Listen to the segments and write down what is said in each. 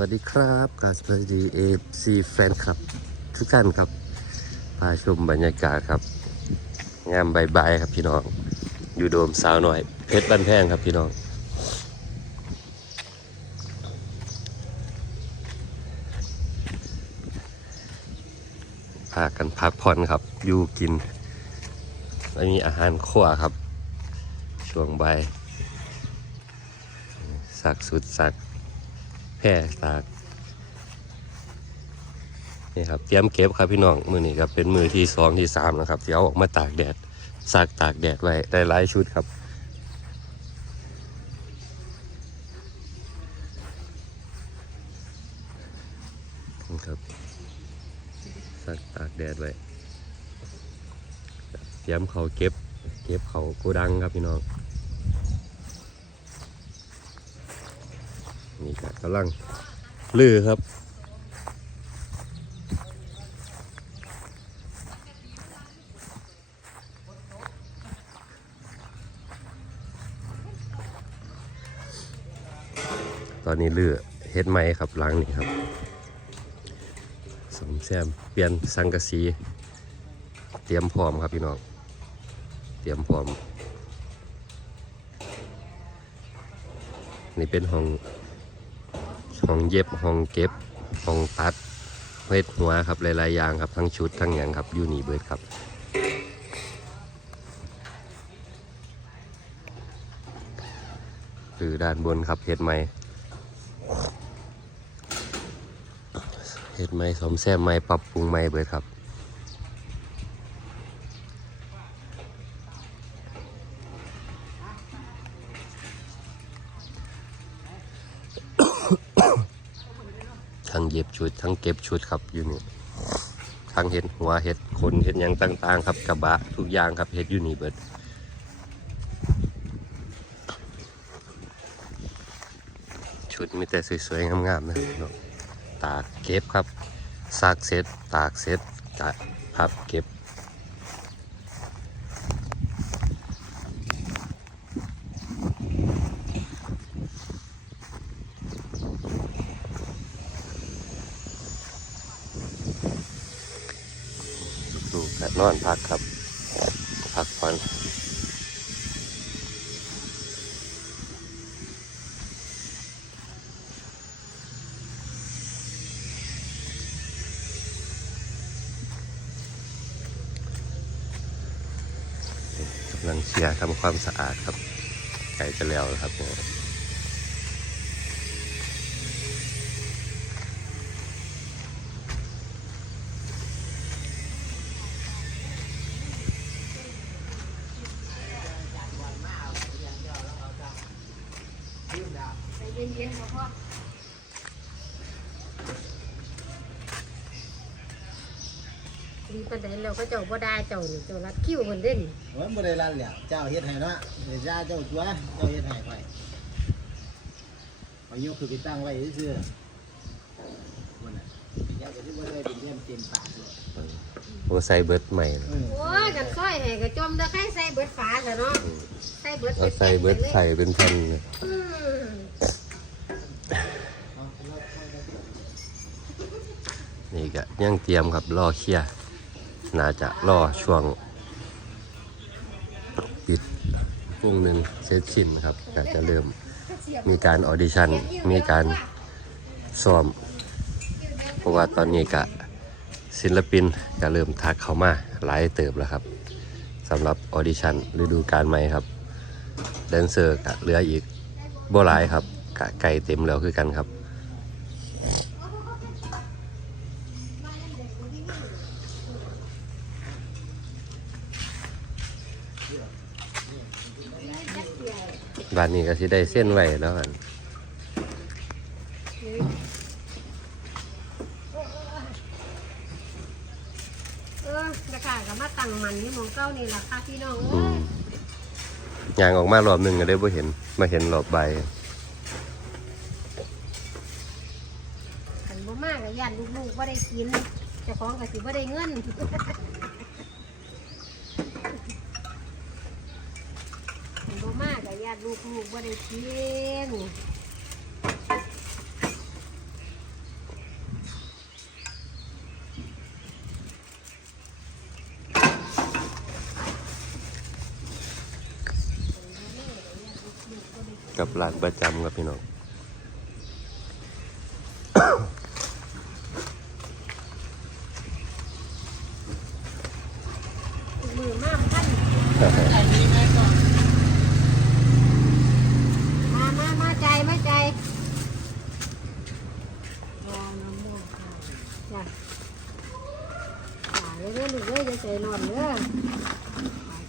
วัสดีครับกราบสวัสดีเอฟซีแฟนคลับ ทุกท่านครับ พาชมบรรยากาศครับ งามใบายครับพี่น้อง อยู่โดมสาวหน่อย เพชรบ้านแพงครับพี่น้อง พากันพักผ่อนครับ อยู่กินไม่มีอาหารขั้วครับ ช่วงใบสักสุดสัก พร่ตากนี่ครับเตรียมเก็บครับพี่น้องมือนี้ครับเป็นมือที่สองที่สามนะครับที่เอาออกมาตากแดดซากตากแดดไว้ได้หลายชุดครับครับซากตากแดดไว้เตรียมเขาเก็บ เก็บเขาโกดังครับพี่น้อง นี่ครับกำลังลือครับตอนนี้ลือเฮ็ดไม้ครับล้างนี่ครับสมแซมเปลี่ยนสังกะสี เตรียมพร้อมครับพี่น้อง เตรียมพร้อม นี่เป็นห้อง ห้องเย็บห้องเก็บห้องตัดเวทหัวครับหลายๆอย่างครับทั้งชุดทั้งอย่างครับยูนีเบิร์ดครับคือด้านบนครับเห็ดไม้เห็ดไม้สมแซมไม้ปรับปรุงไม้เบิร์ดครับ ทั้งเย็บชุด ทั้งเก็บชุดครับอยู่นี่ทั้งเห็ดหัวเห็ดคนเห็ดยังต่างๆ ครับกระบะทุกอย่างครับเห็ดอยู่นี่เบิดชุดมีแต่สวยๆงามๆนะตากเก็บครับซากเสร็จตากเสร็จจะพับเก็บ ลูกนอนพักครับ พักผ่อนกำลังเชียร์ทำความสะอาดครับไก่จะแล้วครับเนี่ย เย็นๆครับพ่อดีปานใดเราก็เจ้าบ่ได้เจ้านี่เจ้ารัดคิ้วเพิ่นเด่นมันบ่ได้รันแหละเจ้าเฮ็ดให้เนาะเดี๋ยวเจ้าเจ้าตัวเจ้าเฮ็ดให้ไปเอายกคือไปตั้งไว้ซื่อๆมันน่ะเจ้าก็สิบ่ได้เป็นเลี่ยมเต็มปากเลยโอ้ใส่เบิร์ดใหม่นะเออ โอ้ยกันซอยให้ก็จมเด้อใครใส่เบิดฝาซะเนาะใส่เบิดเอาใส่เบิร์ดไข่เป็นแผ่นเลย อืม นี่ก็ ยังเตรียมครับรอเคลียร์น่าจะรอช่วง ปิดวงหนึ่งเสร็จสิ้นครับน่าจะเริ่มมีการออดิชั่นมีการซ้อม เพราะว่าตอนนี้กะศิลปินก็เริ่มทักเข้ามาหลายเติบแล้วครับสำหรับออดิชั่นฤดูกาลใหม่ครับแดนเซอร์กะเหลืออีกบ่หลายครับกะไก่เต็มแล้วคือกันครับ บ้านนี้ก็สิได้เส้นไว้แล้วกันเออราคาก็มาตั้งมันนี่หมองเก้านี่ล่ะค่ะพี่น้องอืเอ้มยยางออกมารอบหนึ่งก็ได้บ่เห็น มาเห็นรอบใบคันบ่มากก็ย่านลูกๆบ่ได้กินเจ้าของก็สิบ่ได้เงิน ลูกลูกว่าได้กินกับหลักประจำครับพี่น้องมือมากท่าน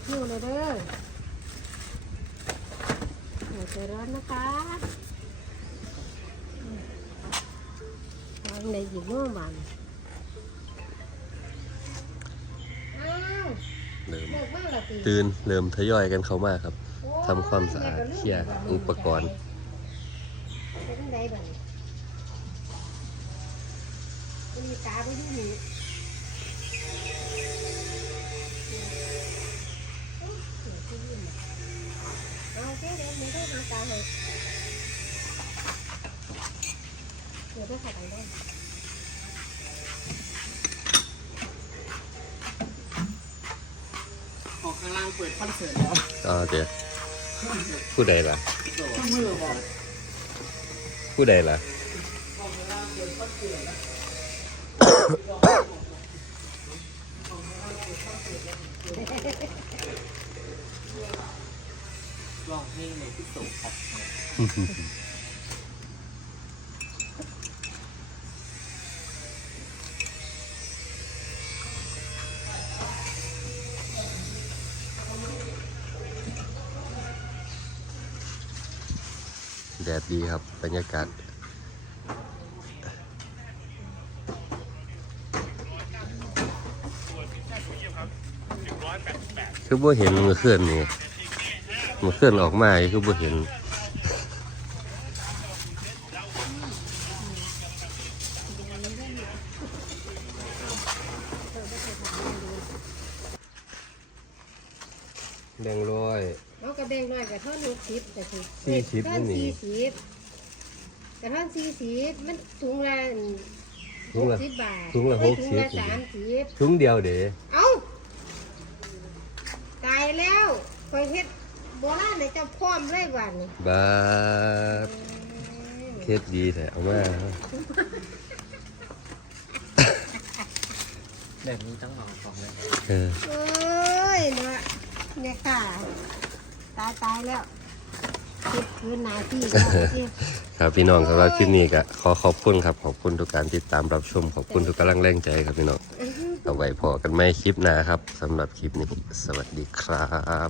คิ้วเลยเด้ออย่าใจร้อนนะคะวางในหยิบน้องมันอ้าวเริ่มเลิกบ้างละตีตื่นเริ่มทยอยกันเข้ามาครับทำความสะอาดเคลียร์อุปกรณ์เป็นไงบ้างมีตาไปดูนี่ มึงต้องหาตาให้เดี๋ยวไปขัดอะไรได้ออกข้างล่างเปิดคอนเสิร์ตแล้วอ๋อเดี๋ยวผู้ใดล่ะ มือบอกผู้ใดล่ะ ลองเพลงในที่สุดครับแดดดีครับ บรรยากาศคือบ่เห็นมือเคลื่อนนี่ มือเคลื่อนออกมาคือบ่เห็นแบ่งร้อยเอากระเบงหน่อยกับท่อนหกสิบแต่สิสี่สิบท่อนนี่สี่สิบแต่ท่อนสี่สิบมันถุงละถุงละหกสิบบาทถุงละเอ้ยหกสิบถุงละสามสิบถุงเดียวเด้เอ้าตายแล้วคอยเฮ็ด โบราณเลยจะพร้อมเลยวันนี้บาทเคสดีแท้เอามาแบบนี้ต้องเอาของเลยเออเอ้ยเนาะเนี่ยค่ะ ตายตายแล้วคิดคืนหนาที่แล้วที่ครับพี่น้องสำหรับคลิปนี้ก็ขอขอบคุณครับขอบคุณทุกการติดตามรับชมขอบคุณทุกกำลังแรงใจครับพี่น้องเอาไว้พอกันไม่คลิปหน้าครับสำหรับคลิปนี้สวัสดีครับ